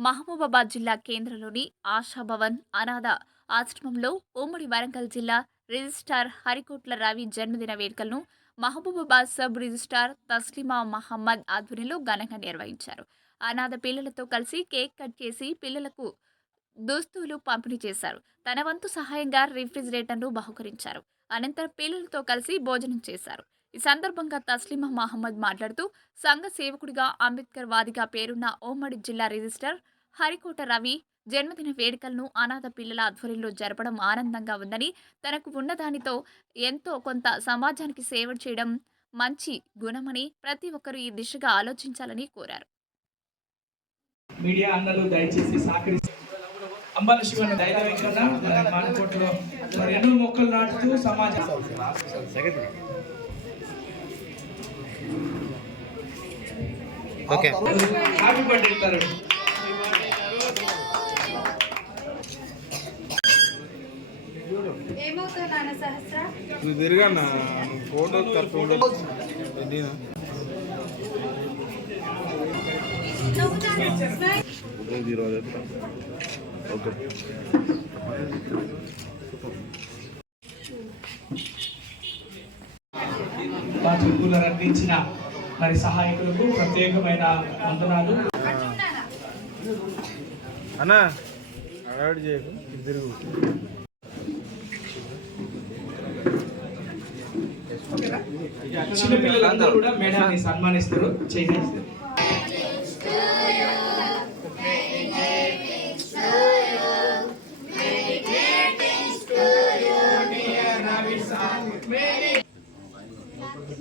మహబూబాబాద్ జిల్లా కేంద్రంలోని ఆశాభవన్ అనాథ ఆశ్రమంలో ఉమ్మడి వరంగల్ జిల్లా రిజిస్ట్రార్ హరికోట్ల రవి జన్మదిన వేడుకలను మహబూబాబాద్ సబ్ రిజిస్ట్రార్ తస్లిమా మహమ్మద్ ఆధ్వర్యంలో ఘనంగా నిర్వహించారు. అనాథ పిల్లలతో కలిసి కేక్ కట్ చేసి పిల్లలకు దుస్తులు పంపిణీ చేశారు. తన వంతు సహాయంగా రిఫ్రిజిరేటర్ను బహుకరించారు. అనంతరం పిల్లలతో కలిసి భోజనం చేశారు. ఈ సందర్భంగా తస్లిమా మహమ్మద్ మాట్లాడుతూ సంఘ సేవకుడిగా అంబేద్కర్ వాదిగా పేరున్న ఉమ్మడి జిల్లా రిజిస్టర్ హరికోట రవి జన్మదిన వేడుకలను అనాథ పిల్లల ఆధ్వర్యంలో జరపడం ఆనందంగా ఉందని తనకు ఉన్నదానితో ఎంతో కొంత సమాజానికి సేవ చేయడం మంచి గుణమని ప్రతి ఒక్కరూ ఈ దిశగా ఆలోచించాలని కోరారు మీడియా అన్నలు దయచేసి సహకరిస్తారు అంబాల ధైర్య మానకోటలో ఎన్నో మొక్కలు నాటుతూ సమాజం ఓకే. హ్యాపీ బర్త్డే సహస్ర? నువ్వు తిరగన్నా ఫోటో స్మైల్. ఓకే. చెప్పులు అందించిన మరి సహాయకులకు ప్రత్యేకమైన వందనాలు? అన్నా చేయకు తిరుగు చిన్నపిల్లలందరూ కూడా మేడాన్ని సన్మానిస్తారు. తిన్నానా?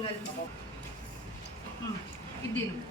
Gracias. ఇది తిను.